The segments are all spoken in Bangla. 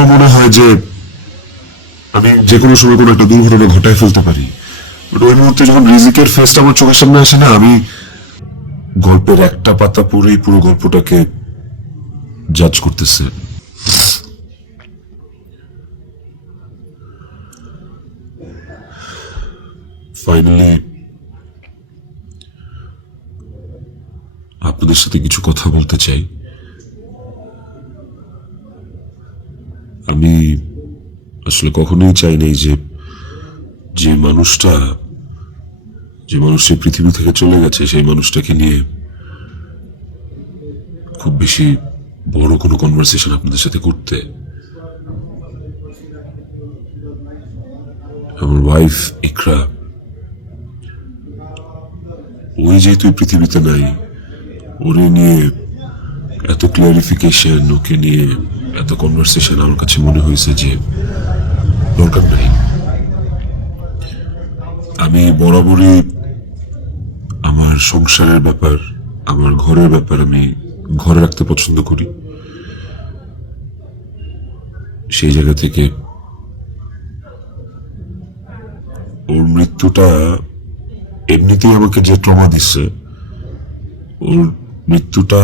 আমারও মনে হয় যে আমি যে কোনো সময় কোনো একটা দুর্ঘটনা ঘটায় ফেলতে পারি, বাট ওই মুহূর্তে যখন রিজিকের ফেসটা আমার চোখের সামনে আসে না, আমি গল্পের একটা পাতা পড়েই পুরো গল্পটাকে জাজ করতেছে। ফাইনালি আপনাদের সাথে কিছু কথা বলতে চাই। আমি আসলে কখনোই চাই নাই যে যে মানুষটা পৃথিবী থেকে চলে গেছে সেই মানুষটাকে নিয়ে খুব বেশি বড় কোনো কনভারসেশন আপনাদের সাথে করতে। আমার ওয়াইফ ইকরা, ওই যেহেতু পৃথিবীতে নাই, ওরে নিয়ে এত ক্লিয়ারিফিকেশন, ওকে নিয়ে এত কনভারসেশন আমার কাছে মনে হয়েছে যে দরকার নাই। আমি বরাবরই আমার সংসারের ব্যাপার, আমার ঘরের ব্যাপার আমি ঘরে রাখতে পছন্দ করি। সেই জায়গা থেকে ওর মৃত্যুটা এমনিতেই আমাকে যে ট্রমা দিচ্ছে, ওর মৃত্যুটা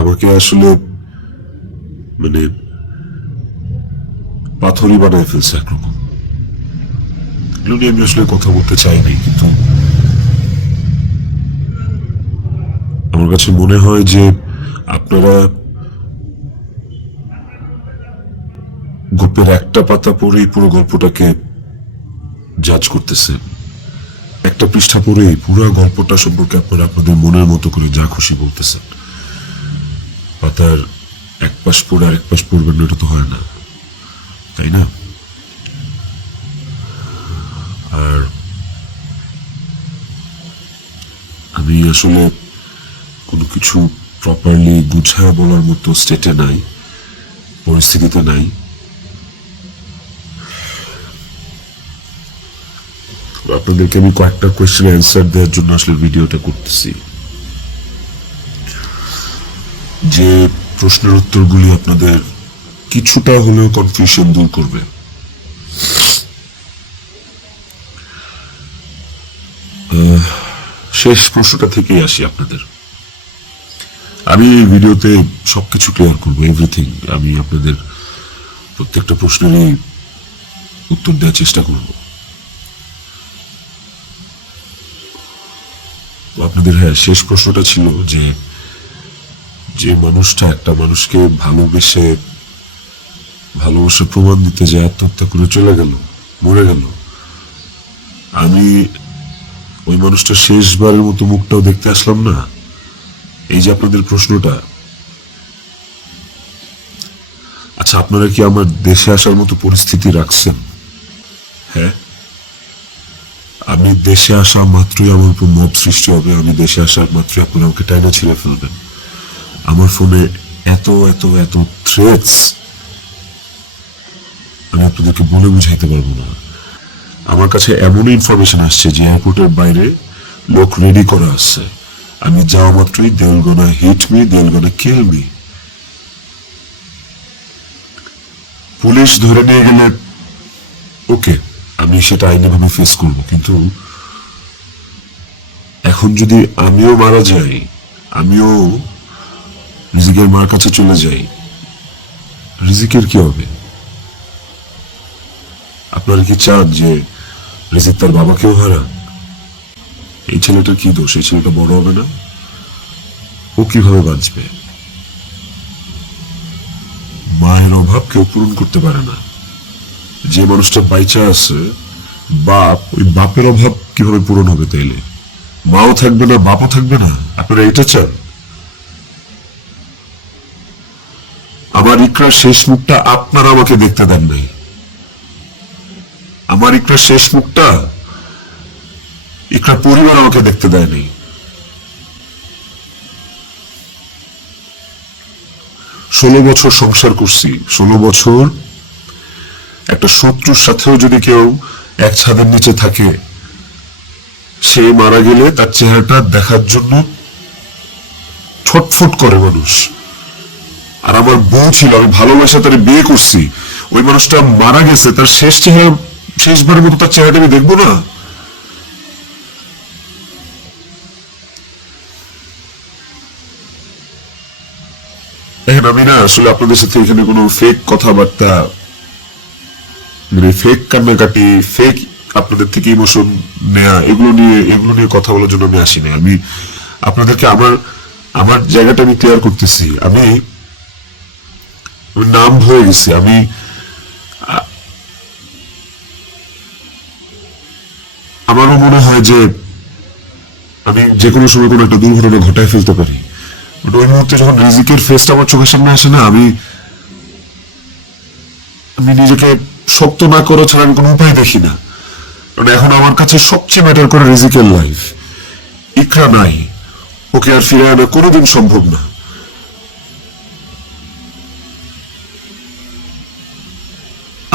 আমাকে আসলে মানে পাথরই বানায় ফেলছে একরকম। এগুলো নিয়ে আমি আসলে কথা বলতে চাইনি, কিন্তু আমার কাছে মনে হয় যে আপনারা গল্পের একটা পাতা পড়েই পুরো গল্পটাকে জাজ করতেছেন। একটা পৃষ্ঠা পড়েই পুরো গল্পটা সম্পর্কে আপনারা আপনাদের মনের মতো করে যা খুশি বলতেছেন। পাতার এক পাশ পড়ে আরেক পাশ পড়বেন না, এটা তো হয় না, তাই না? আর আমি আসলে কোনো কিছু প্রপারলি গুছায় বলার মতো স্টেটে নাই, পরিস্থিতিতে নাই। আপনাদেরকে আমি কয়েকটা কোয়েশ্চেনের অ্যান্সার দেওয়ার জন্য আসলে ভিডিওটা করতেছি, যে প্রশ্নের উত্তরগুলি আপনাদের কিছুটা হলেও কনফিউশন দূর করবে। শেষ প্রশ্নটা থেকেই আসি আপনাদের। আমি এই ভিডিওতে সবকিছু ক্লিয়ার করবো, এভরিথিং। আমি আপনাদের প্রত্যেকটা প্রশ্নেরই উত্তর দেওয়ার চেষ্টা করব। আপনাদের শেষ প্রশ্নটা ছিল যে যে মানুষটা একটা মানুষকে ভালোবেসে প্রমাণ দিতে যে আত্মহত্যা করে চলে গেল, মরে গেল, আমি ওই মানুষটা শেষবারের মতো মুখটাও দেখতে আসলাম না। এই যে আপনাদের প্রশ্নটা, আচ্ছা আপনারা কি আমার দেশে আসার মতো পরিস্থিতি রাখছেন? হ্যাঁ, আমি দেশে আসা মাত্রই আমার উপর মব সৃষ্টি হবে। আমি দেশে আসার মাত্রই আপনারা আমাকে টাইনা ছিঁড়ে ফেলবেন। আমার ফোনে এত এত এত থ্রেটস আমি আপনাদেরকে বলে বুঝাইতে পারবো না। আমার কাছে এমন ইনফরমেশন আসছে যে এয়ারপোর্টের বাইরে লোক রেডি করা আছে, আমি যাওয়া মাত্রই they will gonna hit me, they will gonna kill me। Police ধরে নিয়ে গেলে ওকে, আমি সেটা আইনিভাবে ফেস করবো, কিন্তু এখন যদি আমিও মারা যাই, আমিও রিজিকের মার কাছে চলে যাই, রিজিকের কি হবে? আপনারা কি চান যে রিজিক তার বাবাকেও হারান? এই ছেলেটার কি দোষ? এই ছেলেটা বড় হবে না? ও কিভাবে বাঁচবে? মায়ের অভাব কেউ পূরণ করতে পারে না। যে মানুষটা বাইচা আছে, বাপ, ওই বাপের অভাব কিভাবে পূরণ হবে? তাইলে মাও থাকবে না, বাপও থাকবে না? আপনারা এটা চান? আমার ইকরার শেষ মুখটা আপনারা আমাকে দেখতে দেন নাই। আমার ইকরার শেষ মুখটা ইকরার পরিবার আমাকে দেখতে দেয়নি। 16 বছর সংসার করছি, 16 বছর একটা শত্রুর সাথেও যদি কেউ এক ছাদের নিচে থাকে, সে মারা গেলে তার চেহারাটা দেখার জন্য ছটফট করে মানুষ। আর আমার বউ ছিল, আমি ভালোবাসা তার বিয়ে করছি, ওই মানুষটা মারা গেছে, তার শেষ চেহারা, শেষবারের মতো তার চেহারাটা আমি দেখবো না? দেখেন, আমি না আসলে আপনাদের সাথে এখানে কোনো ফেক কথাবার্তা, মানে ফেক কান্নাকাটি, ফেক আপনাদের থেকে ইমোশন নেয়া, এগুলো নিয়ে কথা বলার জন্য আমি আসিনি। আমি আপনাদেরকে আমার আমার জায়গাটা আমি ক্লিয়ার করতেছি। আমি নাম হয়ে গেছি। আমারও মনে হয় যে আমি যে কোনো সময় কোনো একটা দুর্ঘটনা ঘটায় ফেলতে পারি। But ওই মুহূর্তে যখন রিজিকের ফেসটা আমার চোখের সামনে আসে না, আমি আমি নিজেকে শক্ত না করা ছাড়া আমি কোনো উপায় দেখি না। কারণ এখন আমার কাছে সবচেয়ে ম্যাটার করে রিজিকের লাইফ। ইকরা নাই, ওকে আর ফিরে আনা কোনোদিন সম্ভব না।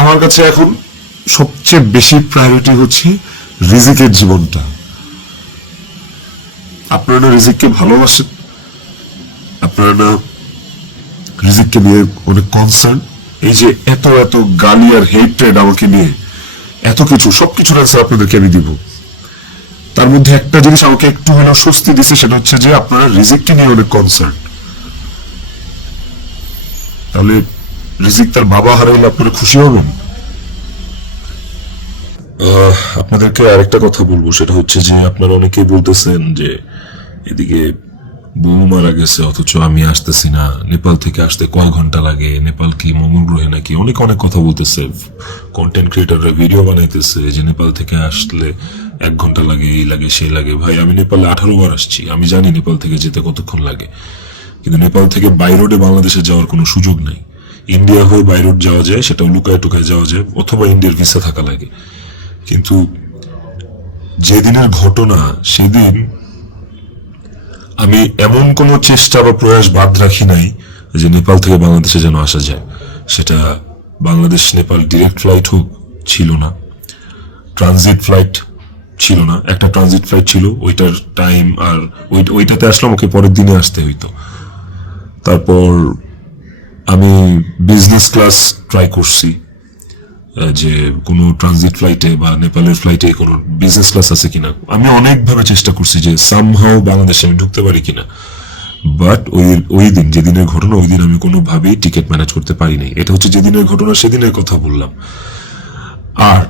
আমার কাছে এখন সবচেয়ে বেশি প্রায়োরিটি হচ্ছে রিজিকের জীবনটা। আপনারা না রিজিককে ভালোবাসেন, আপনারা না রিজিককে নিয়ে অনেক কনসার্ন। এই যে এত এত গালি আর হেট্রেড আমাকে নিয়ে, এত কিছু, সবকিছুর আনসার আপনাদেরকে আমি দিব। তার মধ্যে একটা জিনিস আমাকে একটু হলেও স্বস্তি দিচ্ছে, সেটা হচ্ছে যে আপনারা রিজিককে নিয়ে অনেক কনসার্ন। তাহলে রিজিক তার বাবা হারাইলে আপনারা খুশি হবেন? আপনাদেরকে আরেকটা কথা বলবো, সেটা হচ্ছে যে আপনারা অনেকেই বলতেছেন যে এদিকে বউ মারা গেছে অথচ আমি আসতেছি না, নেপাল থেকে আসতে কয় ঘন্টা লাগে, নেপাল কি মঙ্গল গ্রহে নাকি, অনেক অনেক কথা বলতেছে। কন্টেন্ট ক্রিয়েটররা ভিডিও বানাইতেছে যে নেপাল থেকে আসলে 1 ঘন্টা লাগে, এই লাগে সেই লাগে। ভাই, আমি নেপালে 18 বার আসছি, আমি জানি নেপাল থেকে যেতে কতক্ষণ লাগে। কিন্তু নেপাল থেকে বাই রোডে বাংলাদেশে যাওয়ার কোনো সুযোগ নাই। ইন্ডিয়া হয়ে বাই রোড যাওয়া যায়, সেটাও লুকায় টুকায় যাওয়া যায়, অথবা ইন্ডিয়ার ভিসা থাকা লাগে। কিন্তু যেদিনের ঘটনা, সেদিন আমি এমন কোনো চেষ্টা বা প্রয়াস বাদ রাখি নাই যে নেপাল থেকে বাংলাদেশে যেন আসা যায়। সেটা বাংলাদেশ নেপাল ডিরেক্ট ফ্লাইট হোক, ছিল না। ট্রানজিট ফ্লাইট ছিল না, একটা ট্রানজিট ফ্লাইট ছিল, ওইটার টাইম আর ওইটাতে আসলে আমাকে পরের দিনে আসতে হইতো। তারপর আমি বিজনেস ক্লাস ট্রাই করছি, যে কোনো ট্রানজিট ফ্লাইটে বা নেপালের ফ্লাইটে কোনো বিজনেস ক্লাস আছে কিনা। আমি অনেকভাবে চেষ্টা করছি যে সামহাও বাংলাদেশে আমি ঢুকতে পারি কিনা। বাট ওই দিন, যেদিনের ঘটনা, ওই দিন আমি কোনোভাবেই টিকিট ম্যানেজ করতে পারিনি। এটা হচ্ছে যেদিনের ঘটনা, সেদিনের কথা বললাম। আর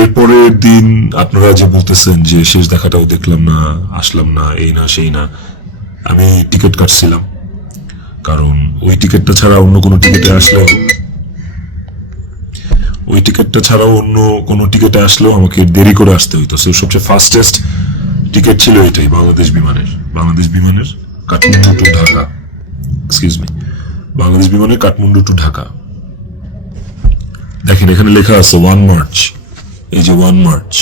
এরপরের দিন আপনারা যে বলতেছেন যে শেষ দেখাটাও দেখলাম না, আসলাম না, এই না সেই না, আমি টিকিট কাটছিলাম। কারণ ওই টিকিটটা ছাড়া অন্য কোনো টিকিটে আসলেও অন্য কোনো টিকিটে আসলেও আমাকে দেরি করে আসতে হইতো। সবচেয়ে ফাস্টেস্ট টিকিট ছিল এটাই, বাংলাদেশ বিমানের কাঠমান্ডু টু ঢাকা, বাংলাদেশ বিমানের কাঠমান্ডু টু ঢাকা। দেখেন, এখানে লেখা আছে 1 মার্চ। এই যে 1 মার্চ,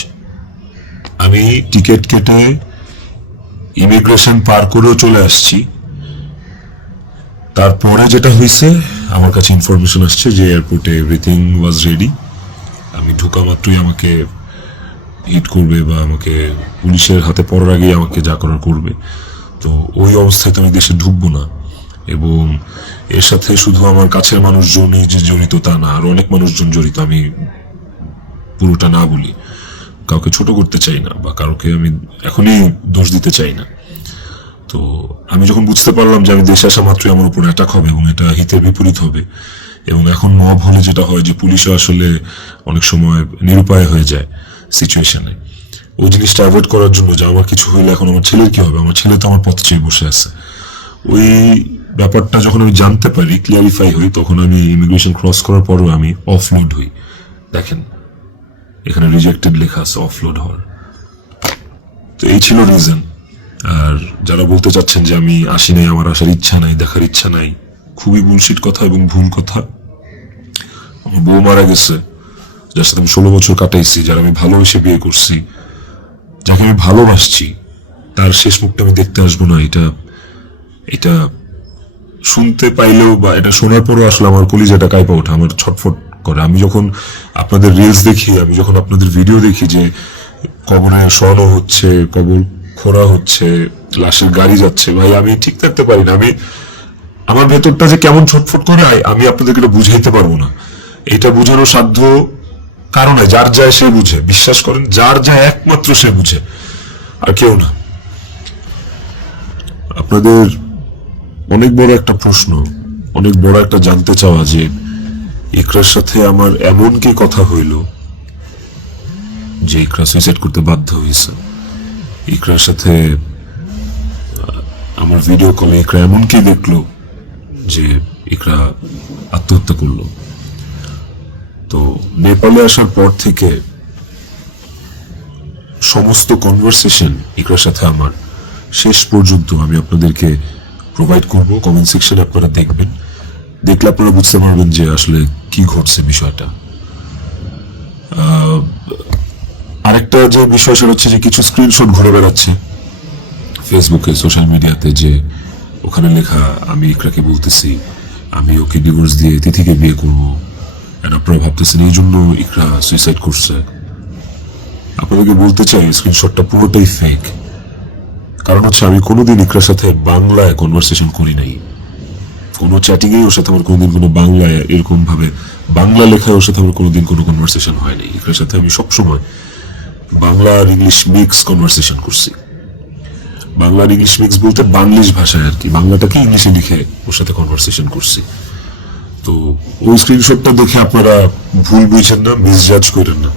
আমি টিকিট কেটে ইমিগ্রেশন পার করেও চলে আসছি। তারপরে যেটা হয়েছে, আমার কাছে ইনফরমেশন আসছে যে এয়ারপোর্টে এভরিথিং ওয়াজ রেডি। আমি ঢোকা মাত্রই আমাকে হিট করবে বা আমাকে পুলিশের হাতে পড়ার আগেই আমাকে যা করার করবে। তো ওই অবস্থায় তো আমি দেশে ঢুকবো না। এবং এর সাথে শুধু আমার কাছের মানুষজনই যে জড়িত তা না, আর অনেক মানুষজন জড়িত। আমি পুরোটা না বলি, কাউকে ছোট করতে চাই না বা কাউকে আমি এখনই দোষ দিতে চাই না। তো আমি যখন বুঝতে পারলাম যে আমি দেশে আসা মাত্রই আমার উপর অ্যাটাক হবে এবং এটা হিতের বিপরীত হবে, এবং এখন মব হলে যেটা হয় যে পুলিশও আসলে অনেক সময় নিরুপায় হয়ে যায় সিচুয়েশনে, ওই জিনিসটা অ্যাভয়েড করার জন্য যে আমার কিছু হইলে এখন আমার ছেলের কি হবে, আমার ছেলে তো আমার পথ চেয়ে বসে আছে, ওই ব্যাপারটা যখন আমি জানতে পারি, ক্লিয়ারিফাই হই, তখন আমি ইমিগ্রেশন ক্রস করার পরও আমি অফলোড হই। দেখেন, এখানে রিজেক্টেড লেখা আছে, অফলোড হওয়ার। তো এই ছিল রিজন। আর যারা বলতে চাচ্ছেন যে আমি আসি নাই, আমার আসার ইচ্ছা নাই, দেখার ইচ্ছা নাই, খুবই বুলশিট কথা এবং ভুল কথা। আমার বউ মারা গেছে, যার সাথে আমি 16 বছর কাটাইছি, যারা আমি ভালোবেসে বিয়ে করছি, যাকে আমি ভালোবাসছি, তার শেষ মুখটা আমি দেখতে আসবো না। এটা শুনতে পাইলেও বা এটা শোনার পরও আসলে আমার কলিজাটা কাঁপা ওঠে, আমার ছটফট করে। আমি যখন আপনাদের রিলস দেখি, আমি যখন আপনাদের ভিডিও দেখি যে কবরে শোয়ানো হচ্ছে, কবর খোঁড়া হচ্ছে, লাশের গাড়ি যাচ্ছে, ভাই আমি ঠিক থাকতে পারি না। আমার ভেতরটা যে কেমন ছটফট করে আমি আপনাদেরকে এটা বুঝাইতে পারবো না। এটা বোঝানোর সাধ্য কারণ যার যায় সে বুঝে, বিশ্বাস করেন, যার যায় একমাত্র সে বুঝে, আর কেউ না। আপনাদের অনেক বড় একটা প্রশ্ন, অনেক বড় একটা জানতে চাওয়া যে ইকরার সাথে আমার এমন কি কথা হইল যে ইকরা সুইসাইড করতে বাধ্য হয়েছে। ইকরার সাথে আমার ভিডিও কলে ইকরা এমন কি দেখলো যে ইকরা আত্মহত্যা করলো। তো নেপালে আসার পর থেকে সমস্ত কনভারসেশন ইকরার সাথে আমার শেষ পর্যন্ত আমি আপনাদেরকে প্রোভাইড করব। কমেন্ট সেকশনে আপনারা দেখবেন, দেখলে আপনারা বুঝতে পারবেন যে আসলে কি ঘটছে বিষয়টা। আরেকটা যে বিষয় সেটা হচ্ছে যে কিছু স্ক্রিনশট ঘুরে বেড়াচ্ছে ফেসবুকে, সোশ্যাল মিডিয়াতে, যে ওখানে লেখা আমি ইকরাকে বলতেছি আমি ওকে ডিভোর্স দিয়ে তিথিকে বিয়ে করবো, আপনারা ভাবতেছেন এই জন্য ইকরা সুইসাইড করছে। আপনাদেরকে বলতে চাই স্ক্রিনশটটা পুরোটাই ফেক। কারণ হচ্ছে আমি কোনোদিন ইকরার সাথে বাংলায় কনভারসেশন করি নাই, কোনো চ্যাটিং এ ওর সাথে আমার কোনোদিন কোনো বাংলায় এরকম ভাবে বাংলা লেখায় ওর সাথে আমার কোনোদিন কোনো কনভারসেশন হয় নাই। ইকরার সাথে আমি সবসময় বাংলা আর ইংলিশ মিক্স কনভারসেশন করছি। বাংলা আর ইংলিশ মিক্স বলতে বাংলিশ ভাষায় আর কি, বাংলাটাকে ইংলিশে লিখে ওর সাথে কনভারসেশন করছি। তো ওই স্ক্রিনশটটা দেখে আপনারা ভুল বুঝছেন না, মিসজাজ করেন না,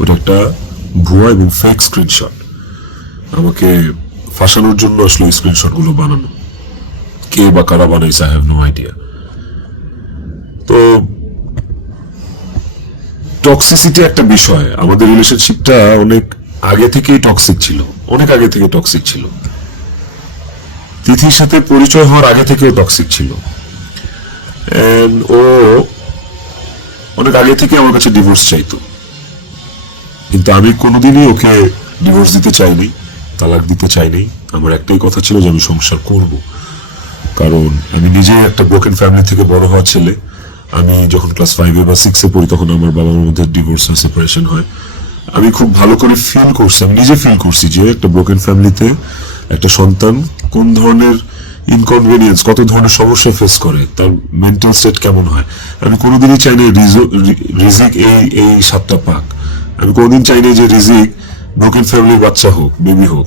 ওটা একটা ভুয়া এবং ফেক স্ক্রিনশট। আমাকে ফাঁসানোর জন্য আসলে ওই স্ক্রিনশট গুলো বানানো, কে বা কারা বানাইছে আই হ্যাভ নো আইডিয়া। তো টক্সিসিটি একটা বিষয়, আমাদের রিলেশনশিপটা অনেক আগে থেকেই টক্সিক ছিল, অনেক আগে থেকে টক্সিক ছিল। তিথির সাথে পরিচয় হওয়ার আগে থেকেও টক্সিক ছিল। ও অনেক আগে থেকে আমার কাছে ডিভোর্স চাইতো, কিন্তু আমি কোনোদিনই ওকে ডিভোর্স দিতে চাইনি, তালাক দিতে চাইনি। আমার একটাই কথা ছিল যে আমি সংসার করব, কারণ আমি নিজে একটা ব্রোকেন ফ্যামিলি থেকে বড় হওয়া ছেলে। আমি যখন ক্লাস 5 বা 6 পড়ি তখন আমার বাবা মার মধ্যে ডিভোর্স হয়, সেপারেশন হয়। আমি খুব ভালো করে ফিল করছি, আমি নিজে ফিল করছি যে একটা ব্রোকেন ফ্যামিলিতে একটা সন্তান কোন ধরনের ইনকনভিনিয়েন্স, কত ধরনের সমস্যা ফেস করে, তার মেন্টাল স্টেট কেমন হয়। আমি কোনোদিনই চাইনি রিজিক এই 7টা পাক। আমি কোনোদিন চাইনি যে রিজিক ব্রোকেন ফ্যামিলির বাচ্চা হোক, বেবি হোক,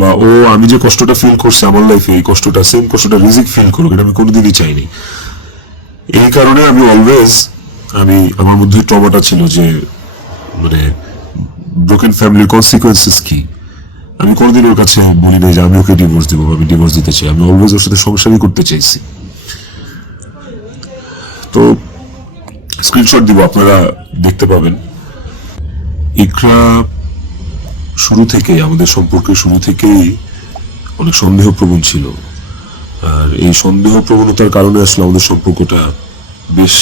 বা ও আমি যে কষ্টটা ফিল করছি আমার লাইফে এই কষ্টটা, সেম কষ্টটা রিজিক ফিল করুক, এটা আমি কোনোদিনই চাইনি। এই কারণে আমি অলওয়েজ আমার মধ্যে ট্রমাটা ছিল যে মানে ব্রোকেন ফ্যামিলির কনসিকুয়েন্সেস কি। আমি কোনোদিন ওর কাছে বলি নাই যে আমি ওকে ডিভোর্স দেবো, আমি ডিভোর্স দিতে চাই। আমি অলওয়েজ ওর সাথে সংসারই করতে চাইছি। তো স্ক্রিনশট দিব, আপনারা দেখতে পাবেন। ইকরা শুরু থেকেই, আমাদের সম্পর্কের শুরু থেকেই অনেক সন্দেহপ্রবণ ছিল, আর এই সন্দেহ প্রবণতার কারণে আসলে আমাদের সম্পর্কটা বেশ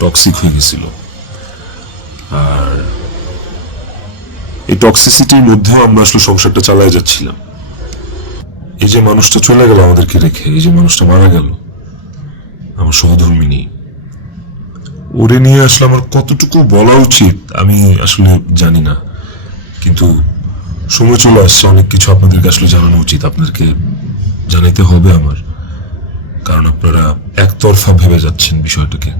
টক্সিক হয়ে গেছিল। আর এই টক্সিসিটির মধ্যেও আমরা আসলে সংসারটা চালায় যাচ্ছিলাম। এই যে মানুষটা চলে গেল আমাদেরকে রেখে, এই যে মানুষটা মারা গেল, আমার সহধর্মিনী, ওরে নিয়ে আসলে আমার কতটুকু বলা উচিত আমি আসলে জানি না, কিন্তু সময় চলে আসছে, অনেক কিছু আপনাদেরকে আসলে জানানো উচিত, আপনাদেরকে জানাইতে হবে আমার, কারণ আপনারা একতরফা ভেবে যাচ্ছেন বিষয়টাকে।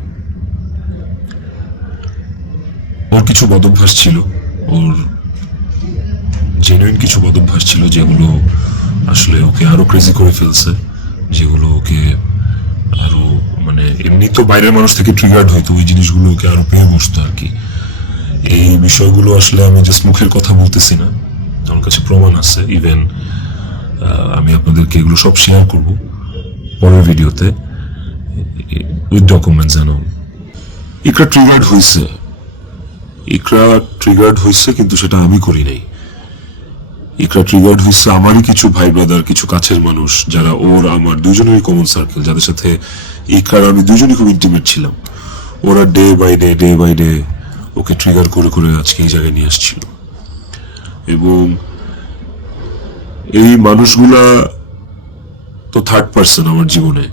ওর কিছু বদভ্যাস ছিল, ওর জেনুইন কিছু বদভ্যাস ছিল যেগুলো আসলে ওকে আরো ক্রেজি করে ফেলছে, যেগুলো ওকে আরো মানে এমনি তো বাইরের মানুষ থেকে ট্রিগার্ড হয়তো, ওই জিনিসগুলো ওকে আরো পেয়ে বসতো আর কি। এই বিষয়গুলো আসলে আমি জাস্ট মুখের কথা বলতেছি না, আমার কাছে প্রমাণ আছে। ইভেন আমি আপনাদেরকে এগুলো সব শেয়ার করব পরের ভিডিওতে with documents and all. Iqra triggered হয়েছে, কিন্তু সেটা আমি করি নাই। ইকরা ট্রিগার্ড হয়েছে আমারই কিছু ভাই ব্রাদার, কিছু কাছের মানুষ, যারা ওর আমার দুজনেরই কমন সার্কেল, যাদের সাথে ইকরার আমি দুজনই খুব ইন্টিমেট ছিলাম। ওরা ডে বাই ডে ওকে ট্রিগার করে করে আজকে এই জায়গায় নিয়ে আসছিল। এবং এই মানুষগুলা তো থার্ড পার্সন আমার জীবনে।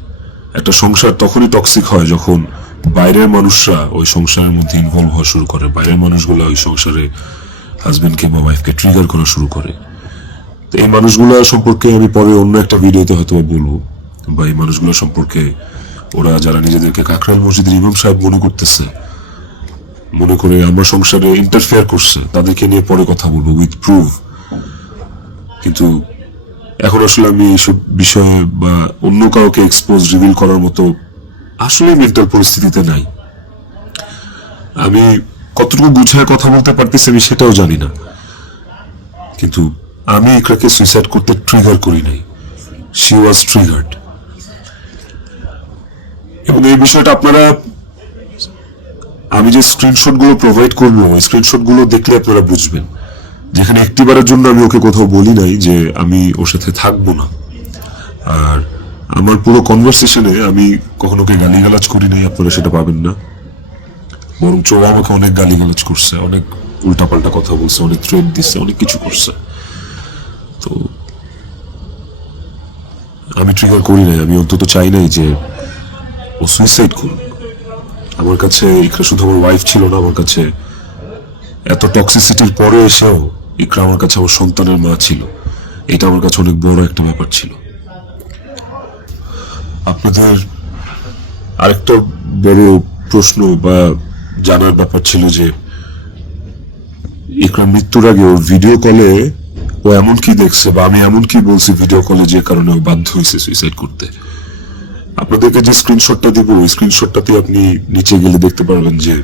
একটা সংসার তখনই টক্সিক হয় যখন বাইরের মানুষরা ওই সংসারের মধ্যে ইনভলভ হওয়া শুরু করে, বাইরের মানুষগুলা ওই সংসারে হাজবেন্ডকে বা ওয়াইফকে ট্রিগার করা শুরু করে। তো এই মানুষগুলা সম্পর্কে আমি পরে অন্য একটা ভিডিওতে হয়তো বলবো। বা এই মানুষগুলো সম্পর্কে ওরা যারা নিজেদেরকে কাকরাইল মসজিদের ইমাম সাহেব মনে করতেছে, মনে করে আমার সংসারে ইন্টারফেয়ার করছে, তাদেরকে নিয়ে পরে কথা বলবো উইথ প্রুফ। কিন্তু এখন আসলে আমি এইসব বিষয়ে বা অন্য কাউকে এক্সপোজ রিভিল করার মতো আসলে মেন্টাল পরিস্থিতিতে নাই। আমি কতটুকু গুছায় কথা বলতে পারতেছি আমি সেটাও জানি না, কিন্তু আমি ইকরাকে সুইসাইড করতে ট্রিগার করি নাই, শি ওয়াজ ট্রিগার্ড। এবং এই বিষয়টা আপনারা, আমি যে স্ক্রিনশট গুলো প্রোভাইড করবো ওই স্ক্রিনশট গুলো দেখলে আপনারা বুঝবেন, যেখানে একটিবারের জন্য আমি ওকে কোথাও বলি নাই যে আমি ওর সাথে থাকবো না। আর আমার পুরো কনভারসেশনে আমি কখনো ওকে গালিগালাজ করি নাই, আপনারা সেটা পাবেন না। বরঞ্চ ও আমাকে অনেক গালিগালাজ করছে, অনেক উল্টাপাল্টা কথা বলছে, অনেক থ্রেট দিচ্ছে, অনেক কিছু করছে। তো আমি ট্রিগার করি নাই, আমি অন্তত চাই নাই যে ও সুইসাইড করুক। আমার কাছে ইকরা শুধু আমার ওয়াইফ ছিল না, আমার কাছে এত টক্সিসিটির পরে এসেও ইকরা আমার কাছে আমার সন্তানের মা ছিল। এটা আমার কাছে অনেক বড় একটা ব্যাপার ছিল। আপনাদের আরেকটা বড় প্রশ্ন বা জানার ব্যাপার ছিল যে ইকরা মৃত্যুর আগে ওর ভিডিও কলে ও এমন কি দেখছে বা আমি এমন কি বলছি ভিডিও কলে যে কারণে ও বাধ্য হয়েছে সুইসাইড করতে। আপনাদেরকে যে স্ক্রিনশটটা দিব ওই স্ক্রিনশটটাতে আপনি নিচে গেলে দেখতে পারবেন যে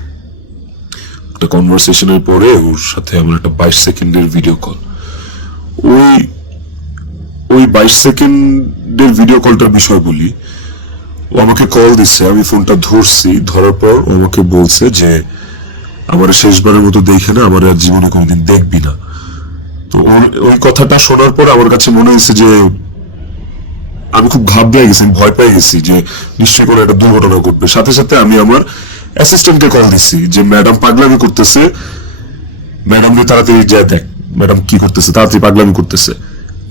একটা কনভারসেশনের পরে ওর সাথে আমার একটা 22 সেকেন্ডের ভিডিও কল। ওই 22 সেকেন্ডের ভিডিও কলটার বিষয় বলি। ও আমাকে কল দিচ্ছে, আমি ফোনটা ধরছি, ধরার পর ও আমাকে বলছে যে আমার শেষবারের মতো দেখে না, আমার আর জীবনে কোনোদিন দেখবি না। তো ওই কথাটা শোনার পর আমার কাছে মনে হয়েছে যে আমি খুব ঘাবড়ে গেছি, ভয় পেয়ে গেছি যে নিশ্চয়ই কোনো একটা দুর্ঘটনা ঘটবে। সাথে সাথে আমি আমার অ্যাসিস্ট্যান্টকে কল দিচ্ছি যে ম্যাডাম পাগলামি করতেছে, ম্যাডাম তাড়াতাড়ি যায় দেখ ম্যাডাম কি করতেছে, তাড়াতাড়ি পাগলামি করতেছে।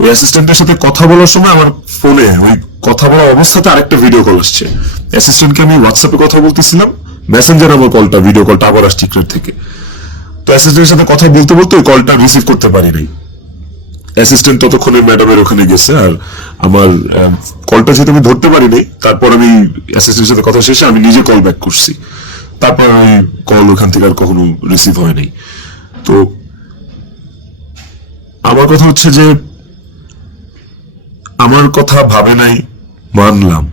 ওই অ্যাসিস্ট্যান্টের সাথে কথা বলার সময় আমার ফোনে ওই কথা বলা অবস্থাতে আরেকটা ভিডিও কল আসছে। অ্যাসিস্ট্যান্টকে আমি হোয়াটসঅ্যাপে কথা বলতেছিলাম, মেসেঞ্জার আমার কলটা, ভিডিও কলটা আবার আসছে ইকরার থেকে। তো অ্যাসিস্ট্যান্টের সাথে কথা বলতে বলতে ওই কলটা রিসিভ করতে পারি নাই। অ্যাসিস্ট্যান্ট ততক্ষণে ম্যাডামের ওখানে গেছে, আর আমার কলটা যেহেতু আমি ধরতে পারি নাই, তারপর আমি অ্যাসিস্ট্যান্টের সাথে কথা শেষে আমি নিজে কল ব্যাক করছি। তারপর আমি কল ওখান থেকে আর কখনো রিসিভ হয় নাই। তো আমার কথা হচ্ছে যে আমার কথা ভাবে নাই, মানলাম।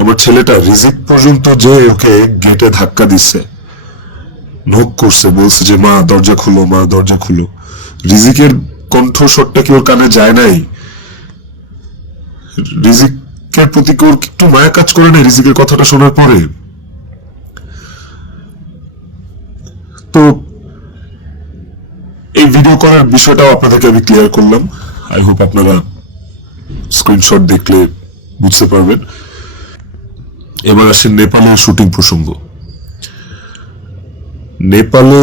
আমার ছেলেটা রিজিক পর্যন্ত যে ওকে গেটে ধাক্কা দিচ্ছে, নক করছে, বলছে যে মা দরজা খুলো, মা দরজা খুলো। রিজিকের কণ্ঠস্বরটা কি ওর কানে যায় নাই? রিজিকের প্রতি কি ওর একটু মায়া কাজ করে নাই রিজিকের কথাটা শোনার পরে? তো এই ভিডিও করার বিষয়টাও আপনাদেরকে আমি ক্লিয়ার করলাম। আই হোপ আপনারা স্ক্রিনশট দেখলে বুঝতে পারবেন। এবার আসেন নেপালের শুটিং প্রসঙ্গ। নেপালে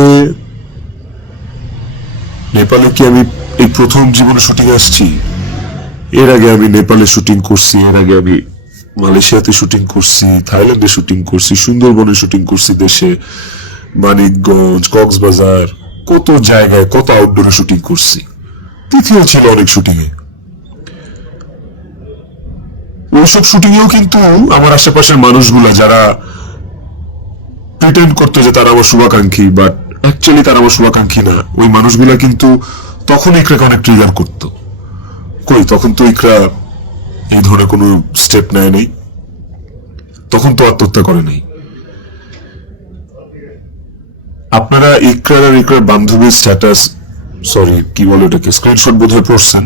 কি আমি এই প্রথম জীবনে শুটিং আসছি? এর আগে আমি নেপালে শুটিং করছি, এর আগে আমি মালয়েশিয়াতে শুটিং করছি, থাইল্যান্ডে শুটিং করছি, সুন্দরবনে শুটিং করছি, দেশে মানিকগঞ্জ, কক্সবাজার, কত জায়গায়, কত আউটডোরে শুটিং করছি। তিথিও ছিল অনেক শুটিং এ। ওইসব শুটিং এও কিন্তু আমার আশেপাশের মানুষগুলা যারা প্রিটেন্ড করতো যে তারা আমার শুভাকাঙ্ক্ষী, বাট অ্যাকচুয়ালি তারা আমার শুভাকাঙ্ক্ষী না, ওই মানুষগুলা কিন্তু তখন ইকরাকে অনেক ট্রিগার করতো। কই তখন তো ইকরা এই ধরনের কোনো স্টেপ নেয় নাই, তখন তো আত্মহত্যা করে নাই। আপনারা ইকরার আর ইকরার বান্ধবীর স্ট্যাটাস, সরি কি বলে ওটাকে, স্ক্রিনশট বোধহয় পড়ছেন।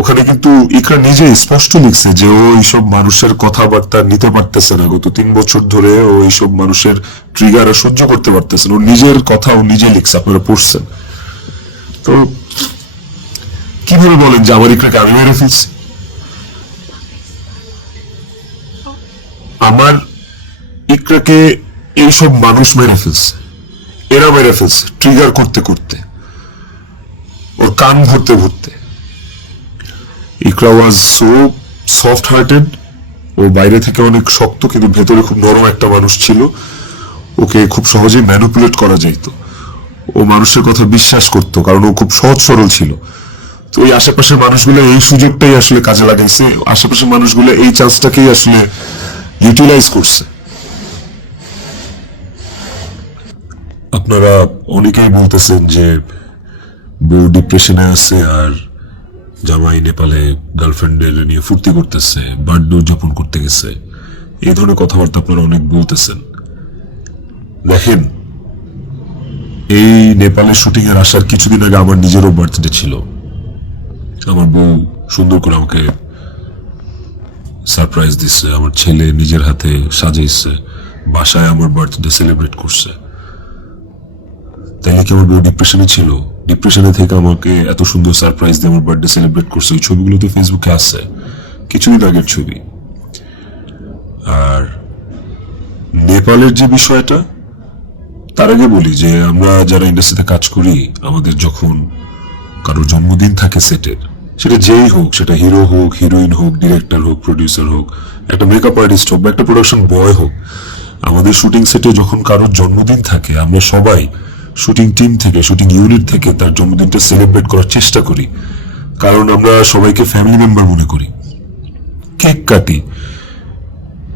ওখানে কিন্তু ইকরা নিজেই স্পষ্ট লিখছে যে ও এইসব মানুষের কথাবার্তা নিতে পারতেছে না, গত 3 বছর ধরে ও এইসব মানুষের ট্রিগার সহ্য করতে পারতেছে না। ও নিজের কথা ও নিজে লিখছে, আপনারা পড়ছেন। তো কিভাবে বলেন যে আমার ইকরাকে আমি মেরে ফেলছি? আমার ইকরাকে এইসব মানুষ মেরে ফেলছে, এরা মেরে ফেলছে ট্রিগার করতে করতে, ওর কান ভরতে ভরতে। ইকরা ওয়াজ সো সফট হার্টেড, ও বাইরে থেকে অনেক শক্ত কিন্তু ভেতরে খুব নরম একটা মানুষ ছিল। ওকে খুব সহজেই ম্যানিপুলেট করা যাইত। ও মানুষের কথা বিশ্বাস করতো কারণ ও খুব সহজ সরল ছিল। তো এই আশেপাশের মানুষগুলো এই সুযোগটাই আসলে কাজে লাগাইছে, আশেপাশের মানুষগুলো এই চান্সটাকেই আসলে ইউটিলাইজ করছে। আপনারা অনেকেই বলতেছেন যে বউ ডিপ্রেশনে আছে আর জামাই নেপালে গার্লফ্রেন্ডের নিয়ে ফুর্তি করতেছে, বার্থডে উদযাপন করতে গেছে, এই ধরনের কথাবার্তা আপনারা অনেক বলতেছেন। দেখেন, এই নেপালের শুটিং এর আসার কিছুদিন আগে আমার নিজেরও বার্থডে ছিল। আমার বউ সুন্দর করে আমাকে সারপ্রাইজ দিচ্ছে, আমার ছেলে নিজের হাতে সাজাইছে, বাসায় আমার বার্থডে সেলিব্রেট করছে। তাইলে কি আমার বউ ডিপ্রেশনে ছিল? ডিপ্রেশনে থেকে আমাকে এত সুন্দর সারপ্রাইজ দিয়ে আমার বার্থডে সেলিব্রেট করছে। ওই ছবিগুলো তো ফেসবুকে আছে, কিছুদিন আগের ছবি। আর নেপালের যে বিষয়টা, তার আগে বলি যে আমরা যারা ইন্ডাস্ট্রিতে কাজ করি, আমাদের যখন কারোর জন্মদিন থাকে সেটের, সেটা যেই হোক, সেটা হিরো হোক, হিরোইন হোক, ডিরেক্টর হোক, প্রডিউসার হোক, একটা মেকআপ আর্টিস্ট হোক বা একটা প্রোডাকশন বয় হোক, আমাদের শুটিং সেটে যখন কারোর জন্মদিন থাকে, আমরা সবাই শুটিং টিম থেকে, শুটিং ইউনিট থেকে তার জন্মদিনটা সেলিব্রেট করার চেষ্টা করি। কারণ আমরা সবাইকে ফ্যামিলি মেম্বার মনে করি, কেক কাটি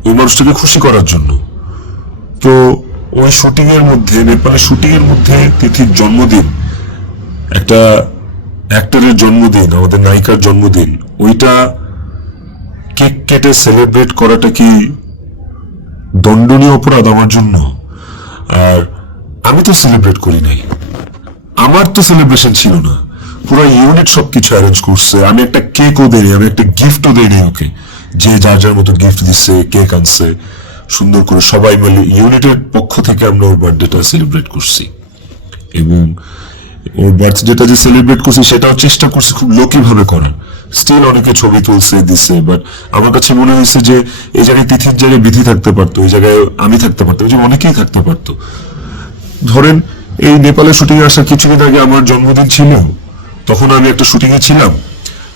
ওই মানুষটাকে খুশি করার জন্য। তো ওই শুটিং এর মধ্যে, নেপালের শুটিং এর মধ্যে তিথির জন্মদিন, একটা অ্যাক্টরের জন্মদিন, আমাদের নায়িকার জন্মদিন, ওইটা কেক কেটে সেলিব্রেট করাটা কি দণ্ডনীয় অপরাধ আমার জন্য? আর আমি তো সেলিব্রেট করি নাই, আমার তো সেলিব্রেশন ছিল না, পুরো ইউনিট সবকিছু অ্যারেঞ্জ করছে। আমি একটা কেকও দেই, আমি একটা গিফটও দেই নাই ওকে, যে যার যার মতো গিফট দিচ্ছে, কেক আনছে, সুন্দর করে সবাই মিলে ইউনিটের পক্ষ থেকে আমরা ওর বার্থডেটা সেলিব্রেট করছি। এবং ওর বার্থডেটা যে সেলিব্রেট করছি সেটাও চেষ্টা করছি খুব লোকি ভাবে করার। স্টিল অনেকে ছবি তুলছে, দিছে, বাট আমার কাছে মনে হয়েছে যে এই জায়গায় তিথির জায়গায় বিধি থাকতে পারতো, এই জায়গায় আমি থাকতে পারতাম, যে অনেকেই থাকতে পারতো। ধরেন এই নেপালে শুটিং এ আসার কিছুদিন আগে আমার জন্মদিন ছিল, তখন আমি একটা শুটিং এ ছিলাম,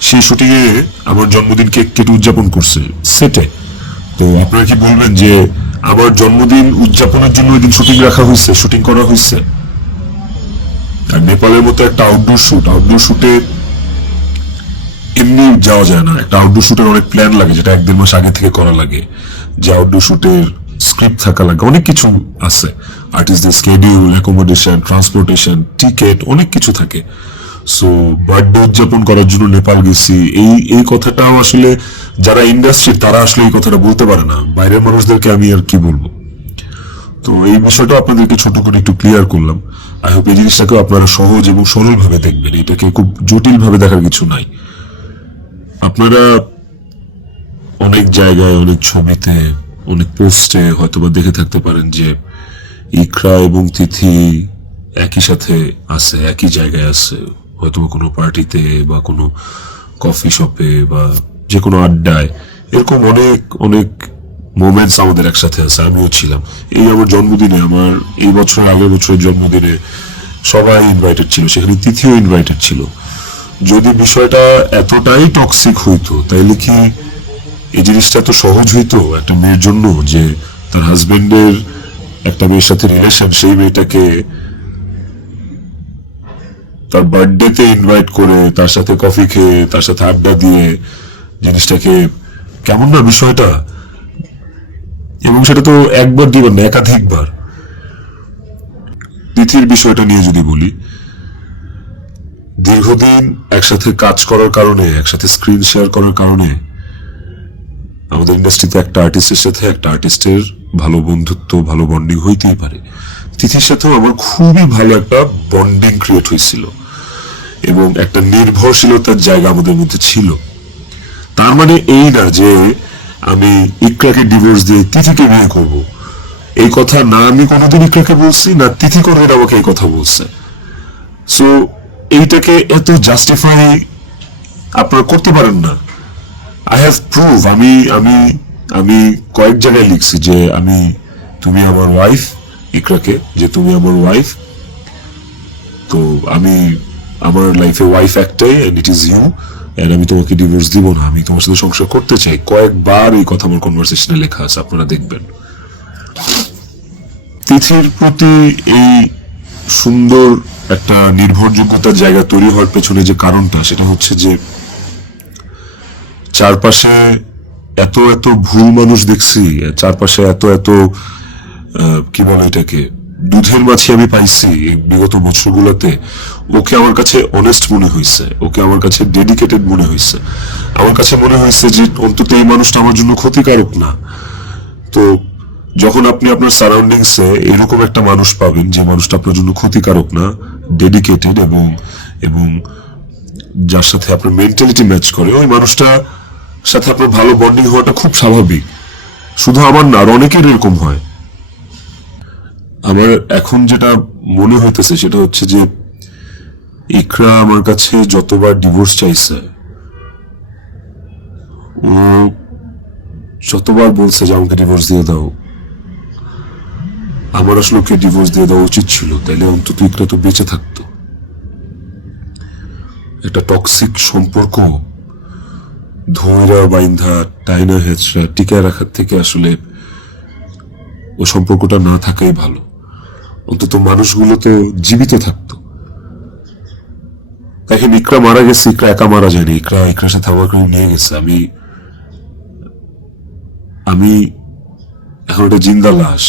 সেই শুটিং এ আমার জন্মদিন কেক কেটে উদযাপন করছে সেটে। তো আপনারা কি বলবেন যে আমার জন্মদিন উদযাপনের জন্য ওই দিন শুটিং রাখা হয়েছে, শুটিং করা হয়েছে? আর নেপালের মতো একটা আউটডোর শুটে এমনি যাওয়া যায় না। একটা আউটডোর শুটের অনেক প্ল্যান লাগে, যেটা 1-1.5 মাস আগে থেকে করা লাগে, যে আউটডোর শুটের স্ক্রিপ্ট থাকা লাগে, অনেক কিছু আছে, আর্টিস্টদের স্কেডিউল, অ্যাকোমোডেশন, ট্রান্সপোর্টেশন, টিকেট, অনেক কিছু থাকে। সো বার্থডে উদযাপন করার জন্য নেপাল গেছি, এই কথাটাও আসলে যারা ইন্ডাস্ট্রি তারা আসলে এই কথাটা বলতে পারে না, বাইরের মানুষদেরকে আমি আর কি বলবো। তো এই বিষয়টা আপনাদেরকে ছোট করে একটু ক্লিয়ার করলাম। আই হোপ এই জিনিসটাকে আপনারা সহজ এবং সরল ভাবে দেখবেন, এটাকে খুব জটিল ভাবে দেখার কিছু নাই। আপনারা অনেক জায়গায়, অনেক ছবিতে, অনেক পোস্টে হয়তোবা দেখে থাকতে পারেন যে ইকরা এবং তিথি একই সাথে আছে, একই জায়গায় আছে, হয়তোবা কোনো পার্টিতে বা কোনো কফি শপে বা যে কোনো আড্ডায়। এরকম অনেক অনেক মোমেন্টস আমাদের একসাথে আছে, আমিও ছিলাম। এই আমার জন্মদিনে, আমার এই বছর আগের বছরের জন্মদিনে সবাই ইনভাইটেড ছিল, সেখানে তিথিও ইনভাইটেড ছিল। যদি বিষয়টা এতটাই টক্সিক হইতো, তাইলে কি এই জিনিসটা এত সহজ হইতো একটা মেয়ের জন্য, যে তার হাজবেন্ডের একটা মেয়ের সাথে রিলেশন, সেই মেয়েটাকে তার বার্থডেতে ইনভাইট করে, তার সাথে কফি খেয়ে, তার সাথে আড্ডা দিয়ে, জিনিসটাকে কেমন না বিষয়টা? এবং সেটা তো একবার দুবার না, একাধিকবার। তিথির বিষয়টা নিয়ে যদি বলি, দীর্ঘদিন একসাথে কাজ করার কারণে, একসাথে স্ক্রিন শেয়ার করার কারণে আমাদের ইন্ডাস্ট্রিতে একটা আর্টিস্টের সাথে একটা আর্টিস্টের ভালো বন্ধুত্ব, ভালো বন্ডিং হইতেই পারে। তিথির সাথেও আমার খুবই ভালো একটা বন্ডিং ক্রিয়েট হয়েছিল এবং একটা নির্ভরশীলতার জায়গা আমাদের মধ্যে ছিল। তার মানে এই না যে আমি ইকরাকে ডিভোর্স দিয়ে তিথিকে বিয়ে করব, এই কথা না আমি কোনোদিন ইকরাকে বলছি, না তিথি কোনোদিন আমাকে এই কথা বলছে। সো এইটাকে এত জাস্টিফাই আপনারা করতে পারেন না। আই হ্যাভ প্রুভ, আমি কয়েক জায়গায় লিখছি যে তুমি আমার ওয়াইফ, ইকরাকে, যে তুমি আমার ওয়াইফ, তো আমার লাইফে ওয়াইফ একটাই, and it is you, and আমি তোমাকে ডিভোর্স দিব না, আমি তোমার সাথে সংসার করতে চাই। কয়েকবার এই কথা আমার কনভারসেশনে লেখা আছে, আপনারা দেখবেন। তিথির প্রতি এই সুন্দর একটা নির্ভরযোগ্যতার জায়গা তৈরি হওয়ার পেছনে যে কারণটা, সেটা হচ্ছে যে চারপাশে এত এত ভুল মানুষ দেখছি, চারপাশে এত এত কি বলে এটাকে, দুধের মাছি আমি পাইছি এই বিগত বছরগুলোতে। ওকে আমার কাছে অনেস্ট মনে হয়েছে, ওকে আমার কাছে ডেডিকেটেড মনে হয়েছে। আমার কাছে মনে হয়েছে যে অন্তত এই মানুষটা আমার জন্য ক্ষতিকারক না। তো যখন আপনি আপনার সারাউন্ডিংসে এরকম একটা মানুষ পাবেন যে মানুষটা আপনার জন্য ক্ষতিকারক না, ডেডিকেটেড এবং এবং যার সাথে আপনার মেন্টালিটি ম্যাচ করে, ওই মানুষটা সাথে আপনার ভালো বন্ডিং হওয়াটা খুব স্বাভাবিক। শুধু আমার না, আর অনেকের এরকম হয়। আমার এখন যেটা মনে হইতেছে সেটা হচ্ছে যে ইকরা আমার কাছে যতবার ডিভোর্স চাইছে, ও যতবার বলছে যে আমাকে ডিভোর্স দিয়ে দাও, আমার আসলে ওকে ডিভোর্স দিয়ে দেওয়া উচিত ছিল, তাইলে অন্তত ইকরা তো বেঁচে থাকতো। একটা টক্সিক সম্পর্ক ধৈরা বাইন্ধা টাইনা হেঁচড়া টিকায় রাখার থেকে আসলে ও সম্পর্কটা না থাকাই ভালো। অন্তত মানুষগুলো তো জীবিত থাকতো। দেখেন, ইকরা মারা গেছে, ইকরা একা মারা যায়নি, ইকরার সাথে আমাকে নিয়ে গেছে। আমি এখন একটা জিন্দা লাশ।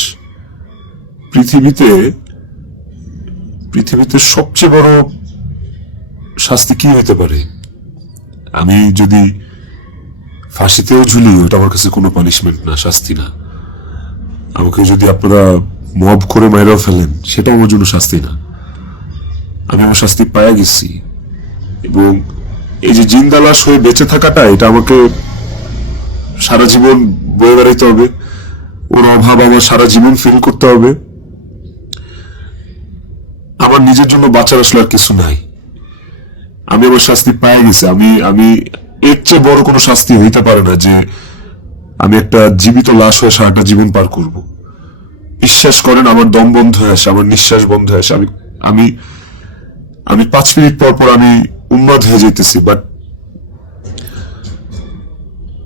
পৃথিবীতে সবচেয়ে বড় শাস্তি কি হইতে পারে? আমি যদি ফাঁসিতেও ঝুলি, ওটা আমার কাছে কোনো পানিশমেন্ট না, শাস্তি না। আমাকে যদি আপনারা মব করে মাইরাও ফেলেন, সেটা আমার জন্য শাস্তি না। আমি আমার শাস্তি পায়া গেছি। এবং এই যে জিন্দা লাশ হয়ে বেঁচে থাকাটা, এটা আমাকে সারা জীবন বয়ে বেড়াইতে হবে। ওর অভাব আমার সারা জীবন ফিল করতে হবে। আমার নিজের জন্য বাঁচার আসলে আর কিছু নাই। আমি আমার শাস্তি পাই গেছি। আমি এর চেয়ে বড় কোনো শাস্তি হইতে পারে না যে আমি একটা জীবিত লাশ হয়ে সারাটা জীবন পার করব। বিশ্বাস করেন, আমার দম বন্ধ হয়ে আসে, আমার নিঃশ্বাস বন্ধ হয়ে আসে। আমি 5 মিনিট পর পর আমি উন্মাদ হয়ে যেতেছি। বাট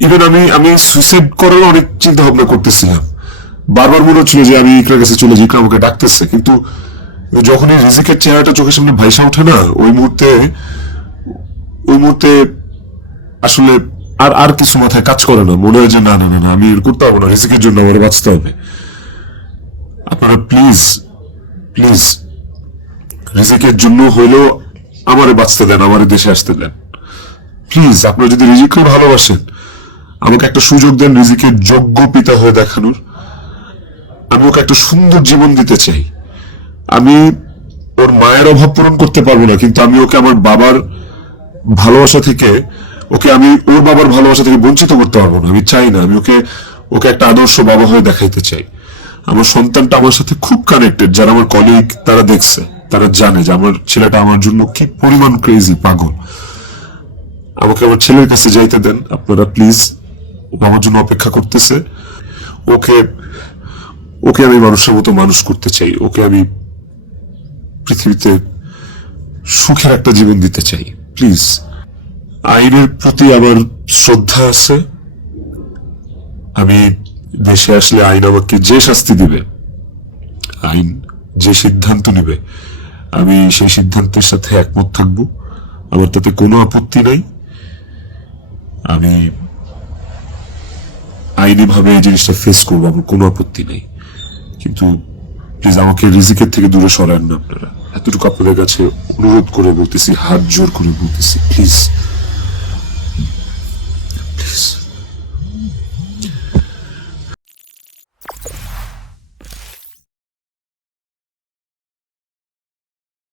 ইভেন আমি সুইসাইড করার অনেক চিন্তা ভাবনা করতেছিলাম। বারবার মনে হচ্ছিল যে আমি ইকরার কাছে চলে যাই, ইকরা আমাকে ডাকতেছে। কিন্তু যখনই রিজিকের চেহারাটা চোখের সামনে ভাইসা ওঠে না, ওই মুহূর্তে আসলে আর কিছু মাথায় কাজ করে না। মনে হয় যে না না না, আমি এর করতে পারবো না, রিজিকের জন্য আমার বাঁচতে হবে। আপনারা প্লিজ প্লিজ রিজিকের জন্য হইলেও আমারে বাঁচতে দেন, আমারে দেশে আসতে দেন প্লিজ। আপনারা যদি রিজিককে ভালোবাসেন, আমাকে একটা সুযোগ দেন রিজিকের যোগ্য পিতা হয়ে দেখানোর। আমি ওকে একটা সুন্দর জীবন দিতে চাই। আমি ওর মায়ের অভাব পূরণ করতে পারবো না, কিন্তু আমি ওকে আমার বাবার ভালোবাসা থেকে, আমি ওর বাবার ভালোবাসা থেকে বঞ্চিত করতে পারবো না। আমি চাই না। আমি ওকে একটা আদর্শ বাবা হয়ে দেখাইতে চাই। আমার সন্তানটা আমার সাথে খুব কানেক্টেড। যারা আমার কলিগ, তারা দেখছে, তারা জানে যে আমার ছেলেটা আমার জন্য কি পরিমাণ ক্রেজি, পাগল। আমাকে আমার ছেলের কাছে যাইতে দেন আপনারা প্লিজ। ও আমার জন্য অপেক্ষা করতেছে। ওকে আমি মানুষের মতো মানুষ করতে চাই। ওকে আমি পৃথিবীতে সুখের একটা জীবন দিতে চাই। প্লিজ। আইনের প্রতি আমার শ্রদ্ধা আছে। আমি দেশে আসলে আইন আমাকে যে শাস্তি দিবে, আইন যে সিদ্ধান্ত নেবে, আমি সেই সিদ্ধান্তের সাথে একমত থাকবো। আমার তাতে কোনো আপত্তি নাই। আমি আইনি ভাবে এই জিনিসটা ফেস করবো, আমার কোনো আপত্তি নেই। কিন্তু প্লিজ আমাকে রিজিকের থেকে দূরে সরান না আপনারা। এতটুকু আপনাদের কাছে অনুরোধ করে বলতেছি, হাত জোর করে বলতেছি, প্লিজ প্লিজ।